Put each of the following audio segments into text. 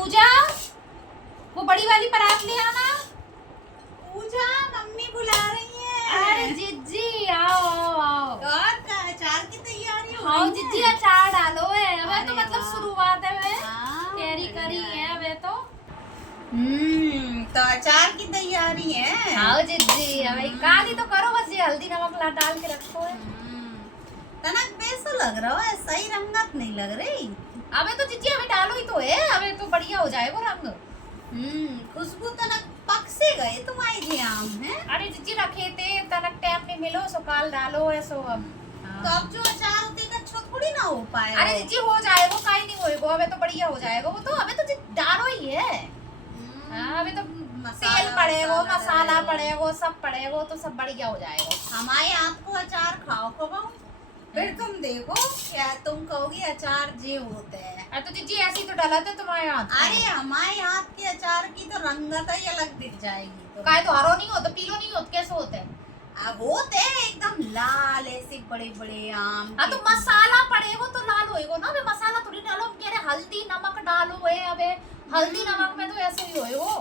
पूजा, वो बड़ी वाली परात ले आना। पूजा मम्मी बुला रही है। अरे जिज्जी आओ आओ आओ। और अचार की तैयारी हो हाँ रही जिज्जी है। अचार डालो है अबे तो अरे मतलब वाह। शुरुआत है वे हाँ, कैरी करी बढ़िया है अबे तो। तो अचार की तैयारी है। हाँ जिज्जी भाई काली तो करो बस ये हल्दी नमक ला डाल के रखो है। तनक बेसो लग रहा है, सही रंगत नहीं लग रही। अबे तो जिज्जी अबे डालो ही तो है अबे तो बढ़िया हो जाएगा रंग। खुशबू तनक पक से गए तुम्हारे लिए आम है। अरे जिज्जी रखे थे तनक टाइम में मिलो सो काल डालो ऐसो अब। तो अब जो अचार होते का थोड़ी ना हो पाए। अरे जिज्जी हो जाएगा काई नहीं होएगा अबे तो बढ़िया हो जाएगा वो तो अबे तो जिज्जी डालो ही है। हाँ अबे तो तेल पड़ेगा मसाला पड़ेगा सब पड़ेगा तो सब बढ़िया हो जाएगा। हमारे हाथ को अचार खाओ कबो, फिर तुम देखो क्या तुम कहोगी अचार जे होते हैं। अरे तो जिज्जी ऐसी तो डाला था तुम्हारे हाथ। अरे हमारे हाथ के अचार की तो रंगत ही अलग दिख जाएगी। तो काय तो हरो नहीं होता पीलो नहीं होता कैसे होते हैं? अब होते हैं एकदम लाल ऐसे बड़े बड़े आम हाँ के। तो मसाला पड़ेगा तो लाल होएगा ना अबे मसाला थोड़ी डालो हम कह रहे हल्दी नमक डालो है अबे हल्दी नमक में तो ऐसे ही होएगा।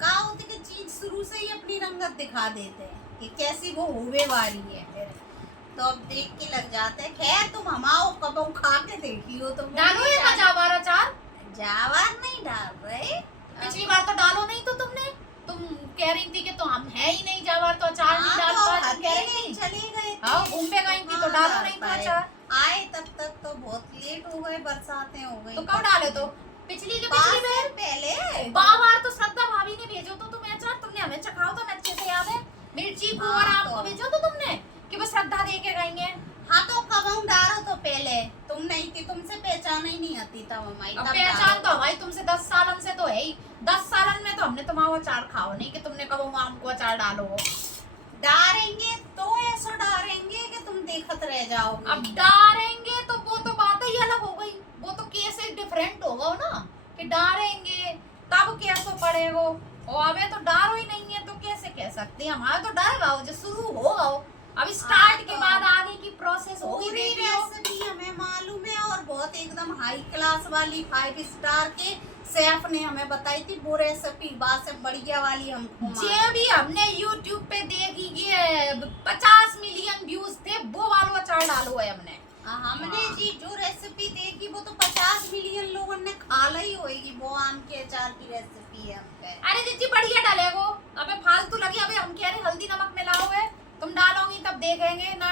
का होती कि चीज शुरू से ही अपनी रंगत दिखा देते हैं कि कैसी वो होवे वाली है। फिर तो अब देख के लग जाते हैं। खैर तुम हमाओ कब खा के देखियो तुम। डालो ये ना जावार अचार। जावार नहीं डाल रहे। पिछली बार तो डालो नहीं तो तुम कह रही थी कि तो हम है ही नहीं जावार तो अचार नहीं डाल तो पाए कह रही नहीं थी। चले गए थे। हाँ घूमने गई थी तो डालो नहीं तो अचार। आए तब तक तो बहुत लेट हो गए, बरसातें हो गई। तो कब डाले तो पिछली के पाँच पिछली दिन बार पहले बार तो श्रद्धा भाभी ने भेजो तो तुम्हें अचार तुमने हमें चखाओ तो मैं अच्छे से याद है मिर्ची को और हाँ, आपको तो। भेजो तो तुमने कि वो श्रद्धा दे के गई है। हाँ तो कब डालो तो पहले तुम नहीं थी, तुमसे पहचान ही नहीं आती तब हमारी। अब तब पहचान डालो। तो हमारी तुमसे 10 सालन से तो है ही 10 सालन में तो हमने तुम्हारा अचार खाओ नहीं कि तुमने कब आम को अचार डालो। डालेंगे तो ऐसा डालेंगे कि तुम देखत रह जाओगे। अब डालेंगे तो वो तो बात ही अलग हो गई वो तो कैसे डिफरेंट होगा ना कि डालेंगे तब कैसे पड़ेगा और अबे तो डालो ही नहीं है तो कैसे कह सकते हैं हमारा तो डर गाओ जो शुरू होगा अब स्टार्ट के बाद आगे की प्रोसेस होगी पूरी देखियो। रेसिपी हमें मालूम है और बहुत एकदम हाई क्लास वाली 5 स्टार के शेफ ने हमें बताई थी वो रेसिपी बात से बढ़िया वाली हमको जे भी हमने YouTube पे देखी ये 50 मिलियन व्यूज थे वो वाला अचार डालो है हमने। हमने जी जो रेसिपी देखी वो तो 50 मिलियन लोगों ने खा ली होगी। वो आम के अचार की रेसिपी है हमके। अरे दीदी बढ़िया डालेगो अबे फालतू लगी अबे हम कह रहे हल्दी नमक मिलाओ है तुम डालोगी तब देखेंगे ना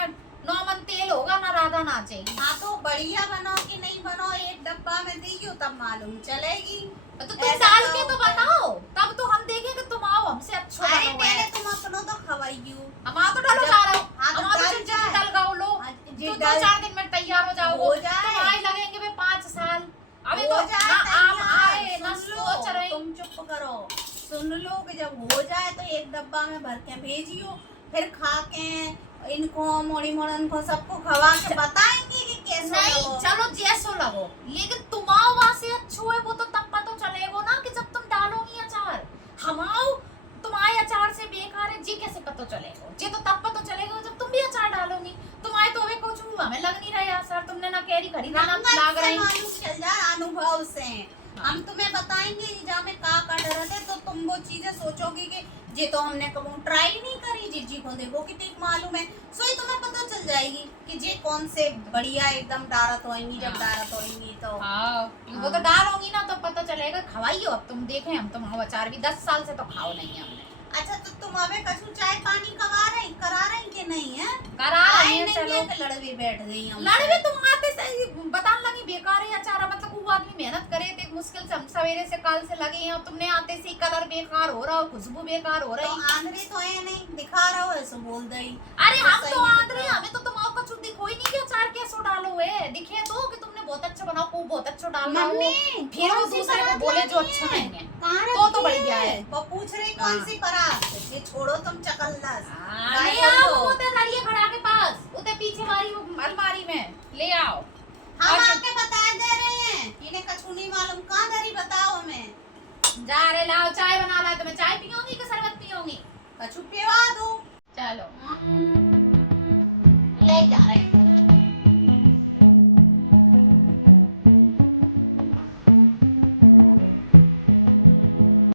नॉर्मल तेल होगा ना राधा नाचेगी। हाँ तो बढ़िया बनो कि नहीं बनो एक डब्बा में दियो तब मालूम चलेगी। तो तुम डाल के तो बताओ तब तो हम देखेंगे तुम आओ हमसे अच्छा अरे बनो पहले है। तुम अपनो तो खवाइयो। हमारा तो डालो जा रहा हो हाँ तो हमारा तो डल चिमचिम जाए। डल गाओ लो जी तो डल 2-4 दिन में तैयार हो जाओगे हो जाए। तुम्हारे लगेंगे वे 5 साल अबे हो तो जाए ना आम तैयार। आए ना सुन सोच लो, रही। तुम चुप करो सुन लो कि जब हो जाए तो एक डब्बा में भर के भेजियो। फिर खा के इनको मोड़ी मोड़न को सबको खवा के बताएंगे कि कैसे नहीं लगो। चलो जैसो लगो लेकिन तुम्हारा वहां से अच्छो है वो तो तब पता चलेगा ना कि जब तुम डालोगी अचार हमाओ तुम्हारे अचार से बेकार है जी कैसे पता चलेगा जी तो तब पता चलेगा जब तुम भी अचार डालोगी तुम्हारे तो वे कुछ हमें लग नहीं रहा सर तुमने ना कैरी खरीदा ना रंगत लाग से रही। मालूम चल जाए अनुभव से। हम तुम्हें बताएंगे कि जहाँ में का डरत है तो तुम वो चीजें सोचोगी कि ये तो हमने कभी ट्राई नहीं करी जी को देखो कि ठीक मालूम है सो ही तुम्हें पता चल जाएगी कि ये कौन से बढ़िया एकदम डारत होएंगी। जब डारत होएंगी तो हाँ वो तो डालोगी ना तो पता चलेगा खवाइयो अब तुम देखें हम तुम्हारा अचार भी 10 साल से तो खाओ नहीं है हमने। अच्छा तो तुम अबे कछु चाय पानी करा रही कि नहीं है? करा रहे हैं चलो लड़वी बैठ गई हम। लड़वे तुम आते सही बताने लगी बेकार है अचार मतलब वो आदमी मेहनत करे थे मुश्किल से हम सवेरे से कल से लगे हैं और तुमने आते से कलर बेकार हो रहा हो खुशबू बेकार हो रही। तो आंधरे तो है नहीं दिखा रहा हो ऐसा बोल दई। अरे हम सही तो नहीं आंधरे दिखा। हमें तो तुम्हारा कुछ दिखो ही नहीं कि अचार कैसे डालो है दिखे तो कि तुमने बहुत अच्छा बनाओ को बहुत अच्छा डालना हो मम्मी फिर वो कौन सी दूसरे को बारात बोले जो लानी अच्छा है? नहीं है कहाँ तो रखी बढ़िया है। वो पूछ रही कौन हाँ। सी बारात ये छोड़ो तुम चकल्लस। ले आओ वो तो लाइए खड़ा के पास उते पीछे वाली अलमारी में ले आओ। हम अच्छा। आके बता दे रहे हैं इन्हें कछु नहीं मालूम कहाँ धरी बताओ हमें। जा रे लाओ चाय बना ला तुम्हें चाय पियोगी कि शरबत पियोगी? कछु पिवा दो। चलो ले जा रहे हैं।